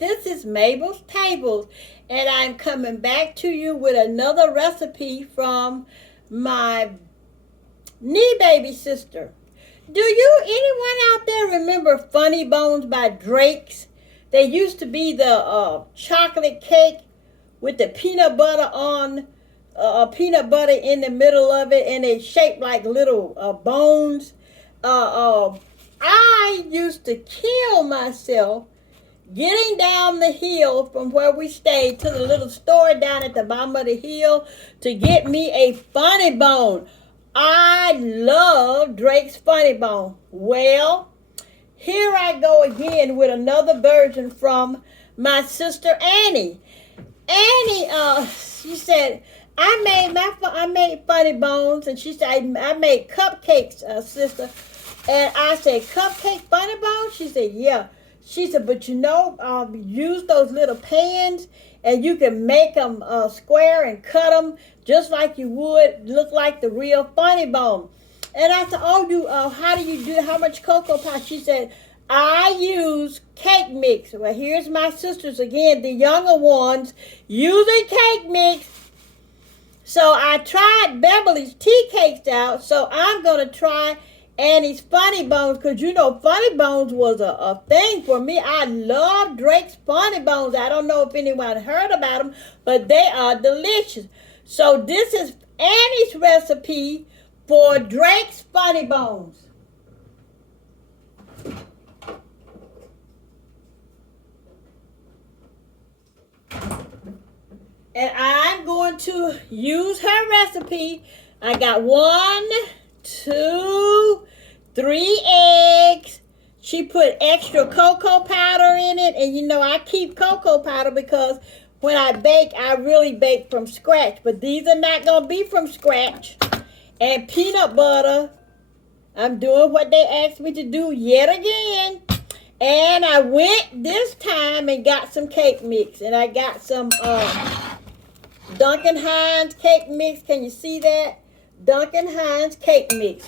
this is Mabel's Tables, and I'm coming back to you with another recipe from my knee baby sister. Do you, anyone out there remember Funny Bones by Drake's? They used to be the chocolate cake with the peanut butter on, peanut butter in the middle of it, and they shaped like little bones. I used to kill myself getting down the hill from where we stayed to the little store down at the bottom of the hill to get me a Funny Bone. I love Drake's Funny Bone. Well, here I go again with another version from my sister Annie. Annie, she said, I made Funny Bones, and she said, I made cupcakes, sister. And I said, cupcake Funny Bones? She said, yeah. She said, but you know, use those little pans, and you can make them square and cut them just like you would look like the real Funny Bone. And I said, oh, how do you do, how much cocoa powder? She said, I use cake mix. Well, here's my sisters again, the younger ones, using cake mix. So I tried Beverly's tea cakes out, so I'm going to try Annie's Funny Bones, because you know Funny Bones was a thing for me. I love Drake's Funny Bones. I don't know if anyone heard about them, but they are delicious. So this is Annie's recipe for Drake's Funny Bones. And I'm going to use her recipe. I got 1, 2, 3 eggs. She put extra cocoa powder in it. And you know, I keep cocoa powder because when I bake, I really bake from scratch. But these are not going to be from scratch. And peanut butter. I'm doing what they asked me to do yet again. And I went this time and got some cake mix. And I got some Duncan Hines cake mix. Can you see that? Duncan Hines cake mix.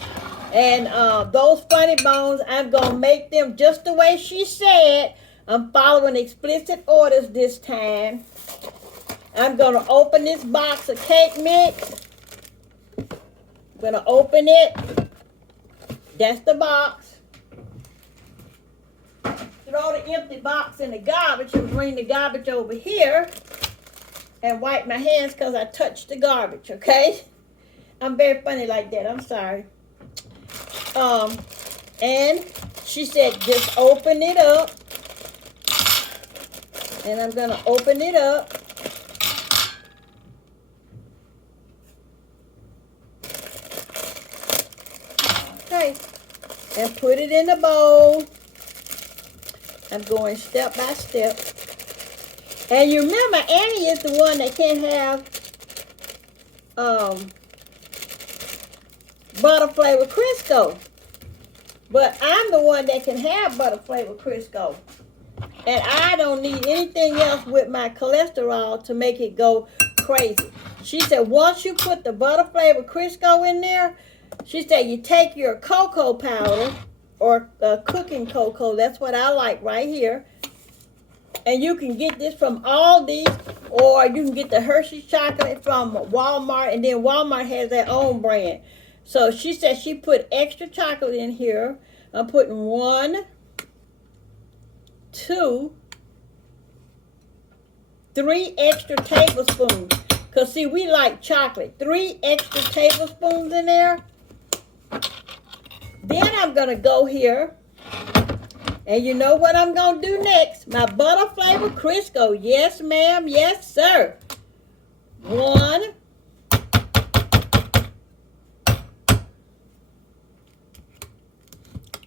And those Funny Bones, I'm going to make them just the way she said. I'm following explicit orders this time. I'm going to open this box of cake mix. I'm going to open it. That's the box. Throw the empty box in the garbage and bring the garbage over here. And wipe my hands because I touched the garbage, okay? I'm very funny like that. I'm sorry. And she said, just open it up. And I'm going to open it up. Okay. And put it in the bowl. I'm going step by step. And you remember, Annie is the one that can't have butter flavored Crisco. But I'm the one that can have butter flavored Crisco. And I don't need anything else with my cholesterol to make it go crazy. She said once you put the butter flavored Crisco in there, she said you take your cocoa powder or cooking cocoa. That's what I like right here. And you can get this from Aldi's, or you can get the Hershey's chocolate from Walmart, and then Walmart has their own brand. So she said she put extra chocolate in here. I'm putting 1, 2, 3 extra tablespoons. Because see, we like chocolate. 3 extra tablespoons in there. Then I'm going to go here. And you know what I'm going to do next? My butter flavored Crisco. Yes, ma'am. Yes, sir. 1.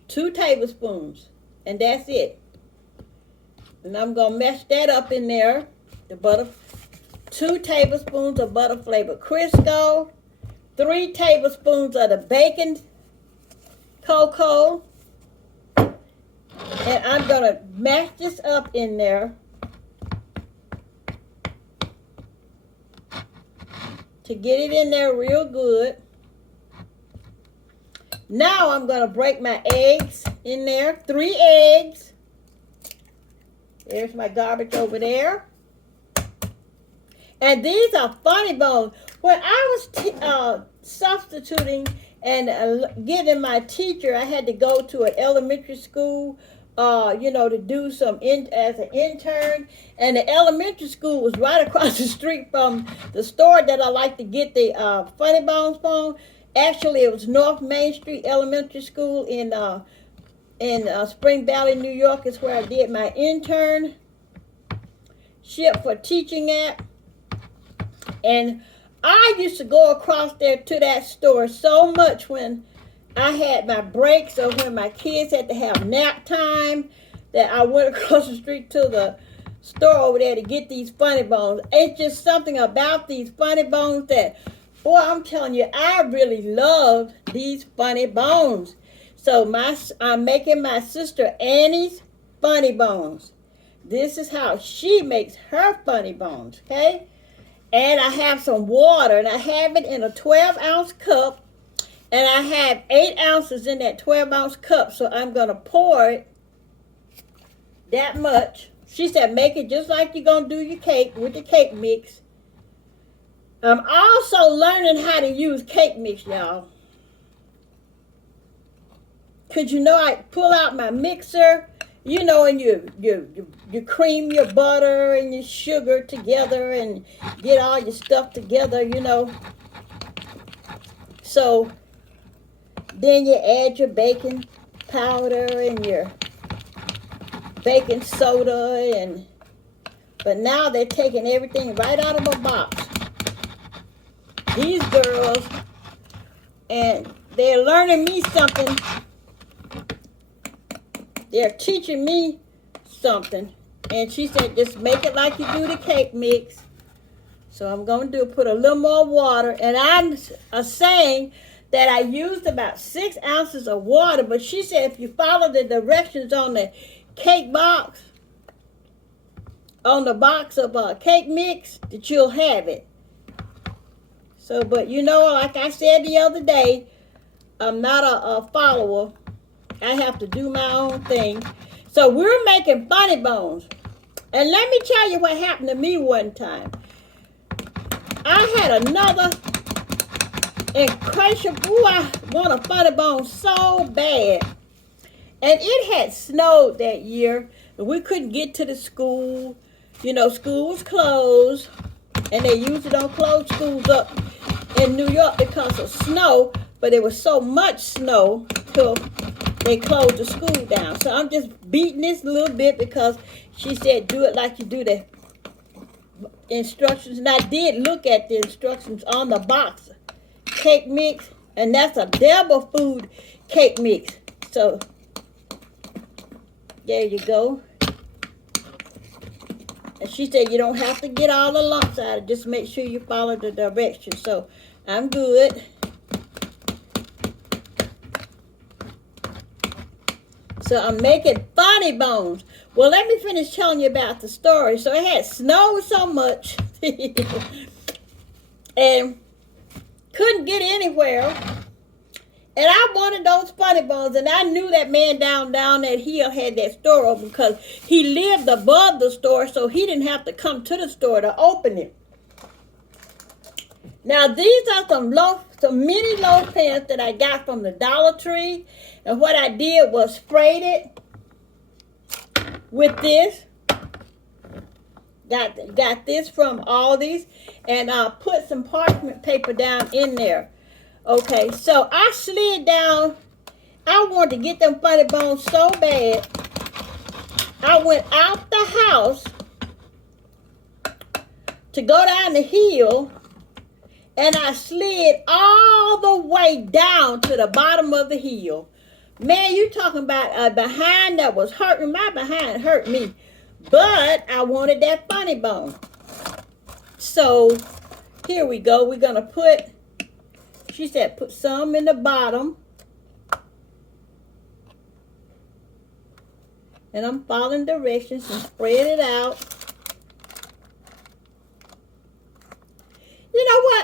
2 tablespoons. And that's it. And I'm going to mash that up in there. The butter. 2 tablespoons of butter flavored Crisco. 3 tablespoons of the baking cocoa. And I'm going to mash this up in there to get it in there real good. Now I'm going to break my eggs in there. 3 eggs. There's my garbage over there. And these are funny bones. When I was substituting and getting my teacher, I had to go to an elementary school, to do some as an intern. And the elementary school was right across the street from the store that I like to get the funny bones from. Actually, it was North Main Street Elementary School in Spring Valley, New York. Is where I did my internship for teaching at. And I used to go across there to that store so much when I had my breaks or when my kids had to have nap time, that I went across the street to the store over there to get these funny bones. It's just something about these funny bones that, boy, I'm telling you, I really love these funny bones. So I'm making my sister Annie's funny bones. This is how she makes her funny bones, okay? And I have some water, and I have it in a 12-ounce cup, and I have 8 ounces in that 12-ounce cup, so I'm going to pour it that much. She said, make it just like you're going to do your cake with the cake mix. I'm also learning how to use cake mix, y'all. Because, I pull out my mixer, and you cream your butter and your sugar together and get all your stuff together, So then you add your baking powder and your baking soda, but now they're taking everything right out of a box. These girls, and they're learning me something. They're teaching me something. And she said, just make it like you do the cake mix. So I'm going to put a little more water. And I'm saying that I used about 6 ounces of water. But she said if you follow the directions on the cake box, on the box of cake mix, that you'll have it. So, but like I said the other day, I'm not a follower. I have to do my own thing. So we're making funny bones. And let me tell you what happened to me one time. I had another incredible, I want a funny bone so bad. And it had snowed that year. And we couldn't get to the school. School was closed. And they usually don't close schools up in New York because of snow. But there was so much snow till they closed the school down. So I'm just beating this a little bit because she said do it like you do the instructions. And I did look at the instructions on the box. Cake mix. And that's a double food cake mix. So there you go. And she said you don't have to get all the lumps out of it. Just make sure you follow the directions. So I'm good. So I'm making funny bones. Well, let me finish telling you about the story. So it had snowed so much and couldn't get anywhere. And I wanted those funny bones. And I knew that man down that hill had that store open because he lived above the store, so he didn't have to come to the store to open it. Now, these are some mini loaf pans that I got from the Dollar Tree. And what I did was sprayed it with this. Got this from Aldi's. And put some parchment paper down in there. Okay, so I slid down. I wanted to get them funny bones so bad. I went out the house to go down the hill. And I slid all the way down to the bottom of the hill. Man, you talking about a behind that was hurting. My behind hurt me. But I wanted that funny bone. So, here we go. We're going to put, she said, put some in the bottom. And I'm following directions and spread it out. You know what?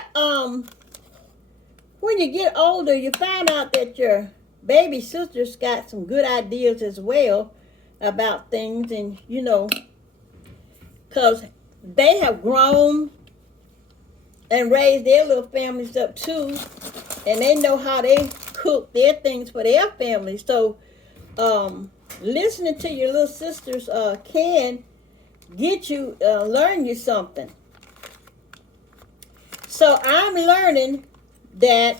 When you get older, you find out that your baby sister's got some good ideas as well about things. And, because they have grown and raised their little families up too, and they know how they cook their things for their families. So listening to your little sisters can get you, learn you something. So I'm learning that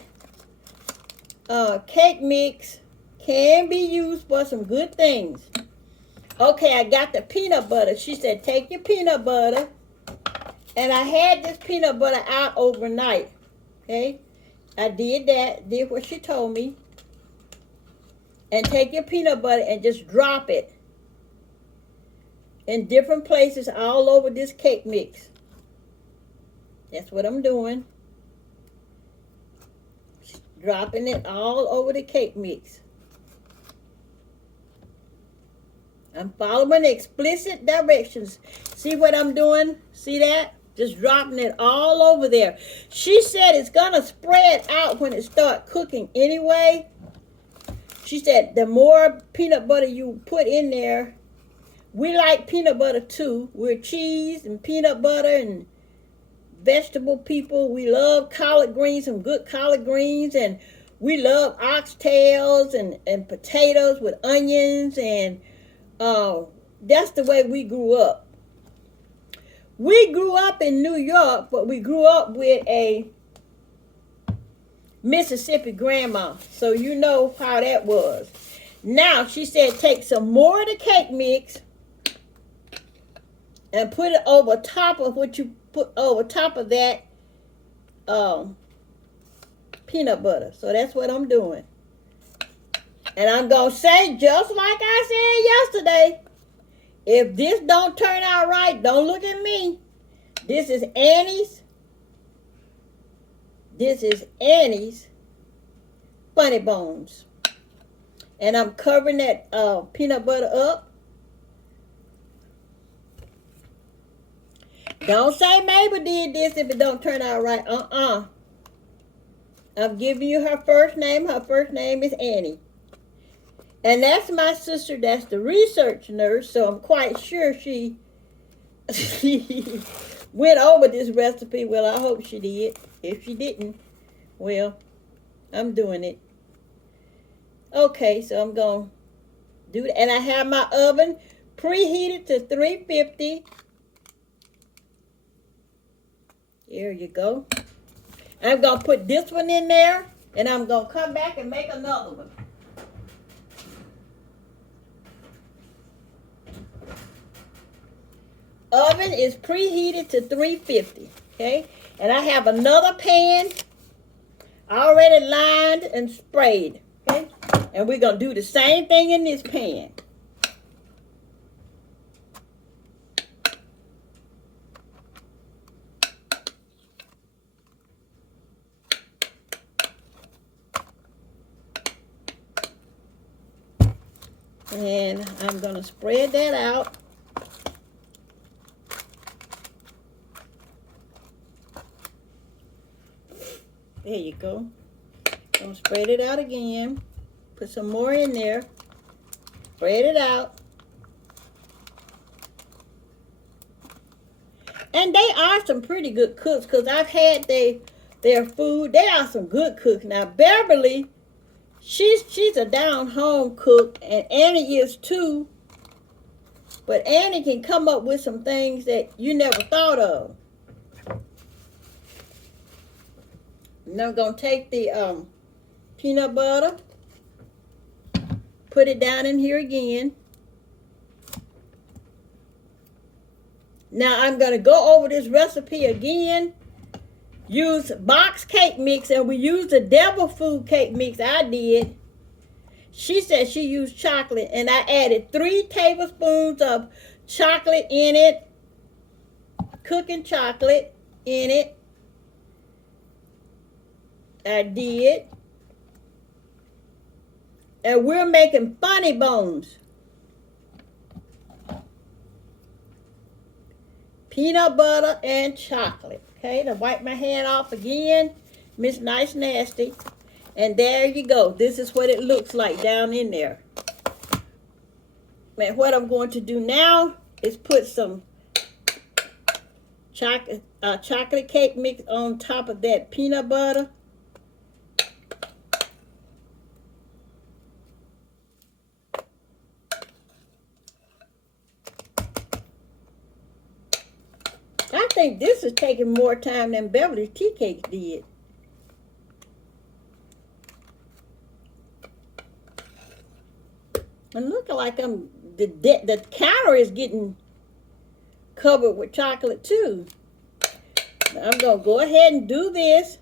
cake mix can be used for some good things. Okay, I got the peanut butter. She said, take your peanut butter. And I had this peanut butter out overnight. Okay, I did that, did what she told me. And take your peanut butter and just drop it in different places all over this cake mix. That's what I'm doing. Dropping it all over the cake mix. I'm following explicit directions. See what I'm doing? See that? Just dropping it all over there. She said it's going to spread out when it starts cooking anyway. She said the more peanut butter you put in there, we like peanut butter too. We're cheese and peanut butter and vegetable people. We love collard greens, some good collard greens, and we love oxtails and potatoes with onions, and that's the way we grew up. We grew up in New York, but we grew up with a Mississippi grandma, so you know how that was. Now, she said take some more of the cake mix and put it over top of what you put over top of that peanut butter. So that's what I'm doing. And I'm going to say, just like I said yesterday, if this don't turn out right, don't look at me. This is Annie's. This is Annie's Funny Bones. And I'm covering that peanut butter up. Don't say Mabel did this if it don't turn out right. I'm giving you her first name. Her first name is Annie. And that's my sister. That's the research nurse. So I'm quite sure she went over this recipe. Well, I hope she did. If she didn't, well, I'm doing it. Okay, so I'm going to do that. And I have my oven preheated to 350. There you go. I'm going to put this one in there, and I'm going to come back and make another one. Oven is preheated to 350, okay? And I have another pan already lined and sprayed, okay? And we're going to do the same thing in this pan. And I'm going to spread that out. There you go. Gonna spread it out again. Put some more in there. Spread it out. And they are some pretty good cooks, because I've had their food. They are some good cooks. Now Beverly, she's a down home cook, and Annie is too. But Annie can come up with some things that you never thought of. Now I'm going to take the peanut butter, put it down in here again. Now I'm going to go over this recipe again. Use box cake mix, and we used the devil food cake mix. I did. She said she used chocolate, and I added 3 tablespoons of chocolate in it, cooking chocolate in it. I did. And we're making funny bones. Peanut butter and chocolate. Okay, to wipe my hand off again. Miss Nice Nasty. And there you go. This is what it looks like down in there. And what I'm going to do now is put some chocolate cake mix on top of that peanut butter. I think this is taking more time than Beverly's tea cakes did. And looking like the counter is getting covered with chocolate too. Now I'm gonna go ahead and do this.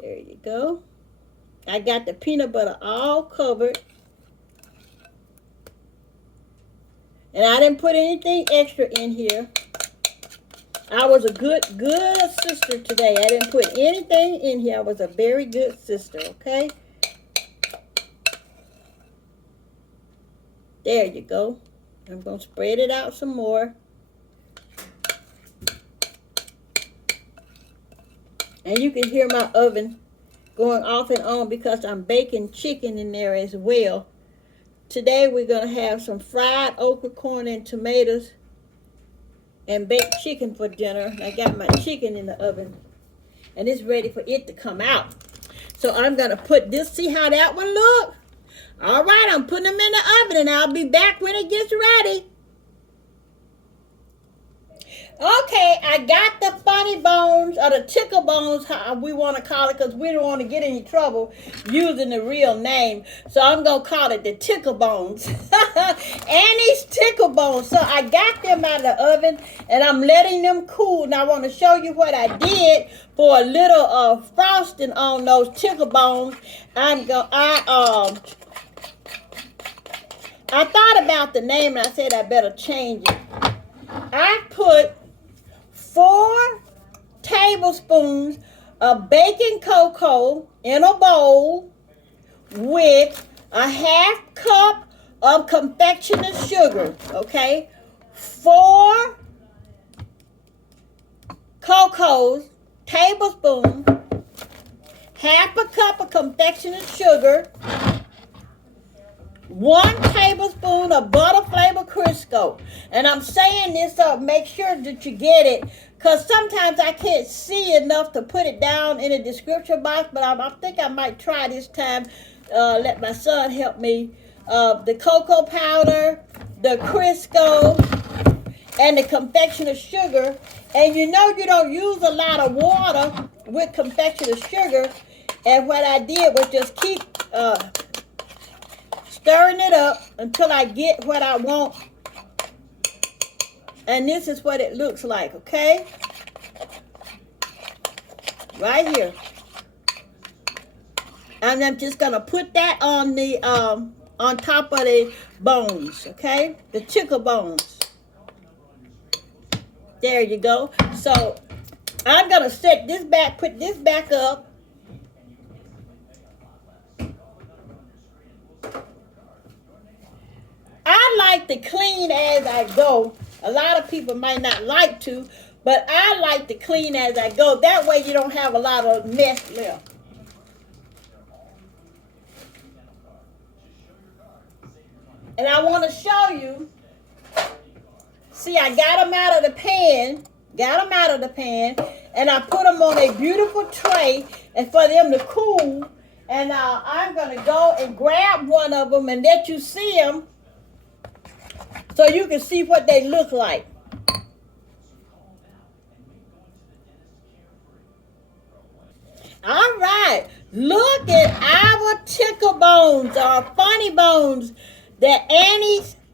There you go. I got the peanut butter all covered. And I didn't put anything extra in here. I was a good sister today. I didn't put anything in here. I was a very good sister, okay? There you go. I'm going to spread it out some more. And you can hear my oven going off and on because I'm baking chicken in there as well. Today we're going to have some fried okra, corn, and tomatoes and baked chicken for dinner. I got my chicken in the oven and it's ready for it to come out. So I'm going to put this, see how that one look? All right, I'm putting them in the oven and I'll be back when it gets ready. Okay, I got the funny bones, or the tickle bones, how we want to call it, because we don't want to get any trouble using the real name. So I'm going to call it the tickle bones. Annie's tickle bones. So I got them out of the oven, and I'm letting them cool. Now I want to show you what I did for a little frosting on those tickle bones. I thought about the name, and I said I better change it. I put 4 tablespoons of baking cocoa in a bowl with a half cup of confectioner's sugar, okay? 4 cocos, tablespoon, half a cup of confectioner's sugar, 1 tablespoon of butter flavor Crisco. And I'm saying this so make sure that you get it, because sometimes I can't see enough to put it down in the description box, but I think I might try this time. Let my son help me. The cocoa powder, the Crisco, and the confectioner's sugar. And you know you don't use a lot of water with confectioner's sugar. And what I did was just keep stirring it up until I get what I want. And this is what it looks like, okay? Right here. And I'm just gonna put that on the on top of the bones, okay? The tickle bones. There you go. So I'm gonna set this back, put this back up. I like to clean as I go. A lot of people might not like to, but I like to clean as I go. That way you don't have a lot of mess left. And I want to show you. See, I got them out of the pan. And I put them on a beautiful tray and for them to cool. And I'm going to go and grab one of them and let you see them, so you can see what they look like. All right. Look at our tickle bones, our funny bones. The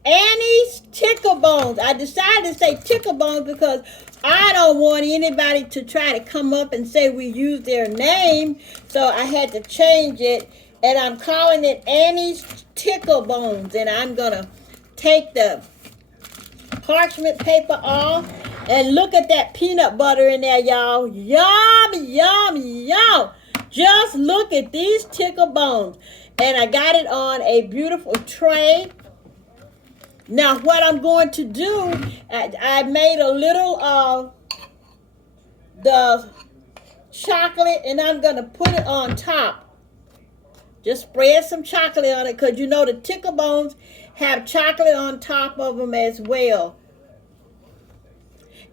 Annie's tickle bones. I decided to say tickle bones because I don't want anybody to try to come up and say we used their name. So I had to change it. And I'm calling it Annie's tickle bones. And I'm going to take the parchment paper off and look at that peanut butter in there, y'all. Yum, yum, yum. Just look at these tickle bones. And I got it on a beautiful tray. Now what I'm going to do, I made a little of the chocolate and I'm going to put it on top. Just spread some chocolate on it, because you know the tickle bones have chocolate on top of them as well.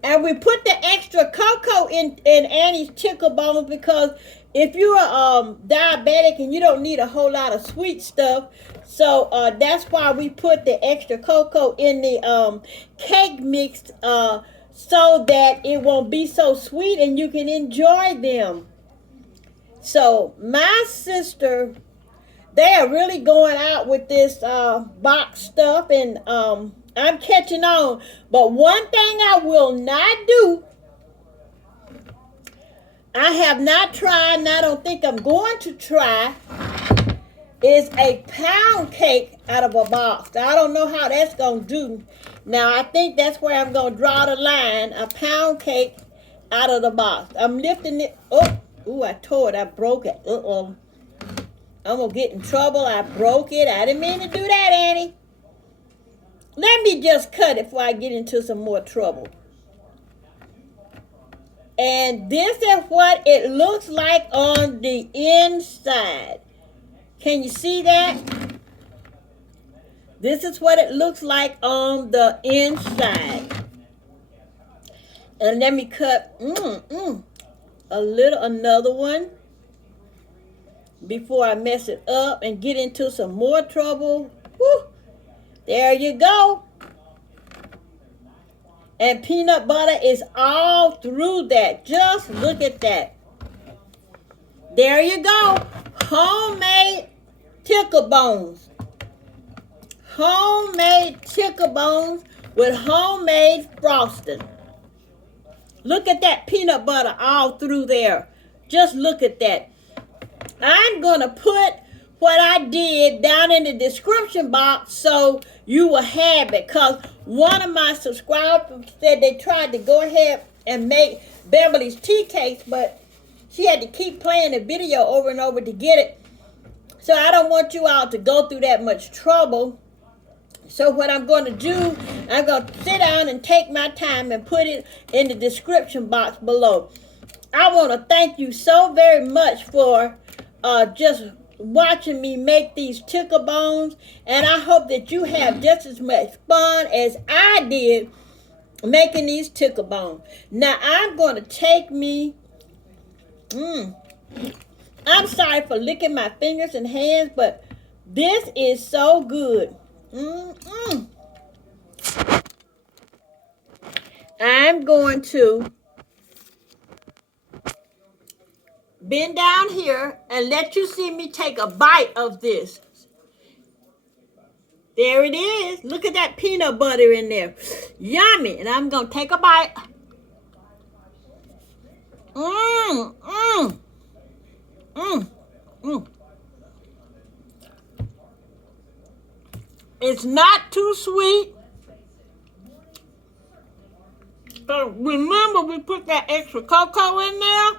And we put the extra cocoa in Annie's Tickle Bones because if you're diabetic and you don't need a whole lot of sweet stuff, so that's why we put the extra cocoa in the cake mix so that it won't be so sweet and you can enjoy them. So my sister, they are really going out with this box stuff, and I'm catching on. But one thing I will not do, I have not tried, and I don't think I'm going to try, is a pound cake out of a box. I don't know how that's going to do. Now, I think that's where I'm going to draw the line, a pound cake out of the box. I'm lifting it. Oh, I tore it. I broke it. Uh-oh. I'm going to get in trouble. I broke it. I didn't mean to do that, Annie. Let me just cut it before I get into some more trouble. And this is what it looks like on the inside. Can you see that? This is what it looks like on the inside. And let me cut another one before I mess it up and get into some more trouble. Woo. There you go. And peanut butter is all through that. Just look at that. There you go. Homemade Tickle Bones. Homemade Tickle Bones with homemade frosting. Look at that peanut butter all through there. Just look at that. I'm going to put what I did down in the description box so you will have it. Because one of my subscribers said they tried to go ahead and make Beverly's tea cakes, but she had to keep playing the video over and over to get it. So I don't want you all to go through that much trouble. So what I'm going to do, I'm going to sit down and take my time and put it in the description box below. I want to thank you so very much for just watching me make these Tickle Bones. And I hope that you have just as much fun as I did making these Tickle Bones. Now I'm going to take me... I'm sorry for licking my fingers and hands, but this is so good. I'm going to bend down here and let you see me take a bite of this. There it is. Look at that peanut butter in there. Yummy. And I'm going to take a bite. It's not too sweet. But remember, we put that extra cocoa in there.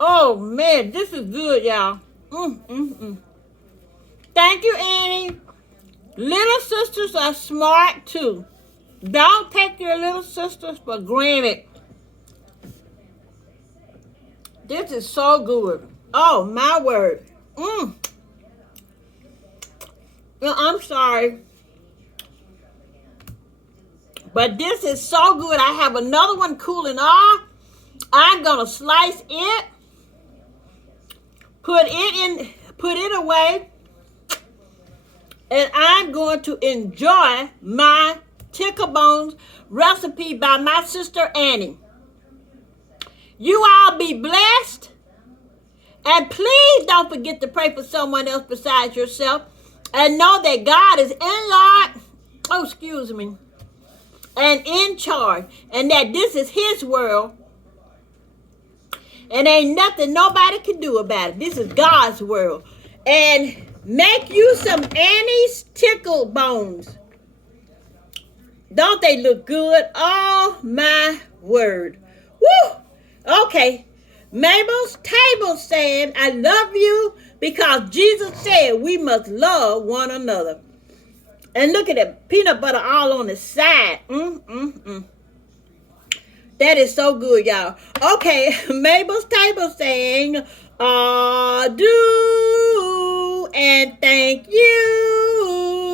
Oh, man, this is good, y'all. Thank you, Annie. Little sisters are smart, too. Don't take your little sisters for granted. This is so good. Oh, my word. No, I'm sorry. But this is so good. I have another one cooling off. I'm going to slice it. Put it away. And I'm going to enjoy my Tickle Bones recipe by my sister Annie. You all be blessed. And please don't forget to pray for someone else besides yourself. And know that God is and in charge. And that this is his world. And ain't nothing nobody can do about it. This is God's world. And make you some Annie's Tickle Bones. Don't they look good? Oh, my word. Woo! Okay. Mabel's Table saying, I love you because Jesus said we must love one another. And look at the peanut butter all on the side. That is so good, y'all. Okay, Mabel's Table saying, adieu and thank you.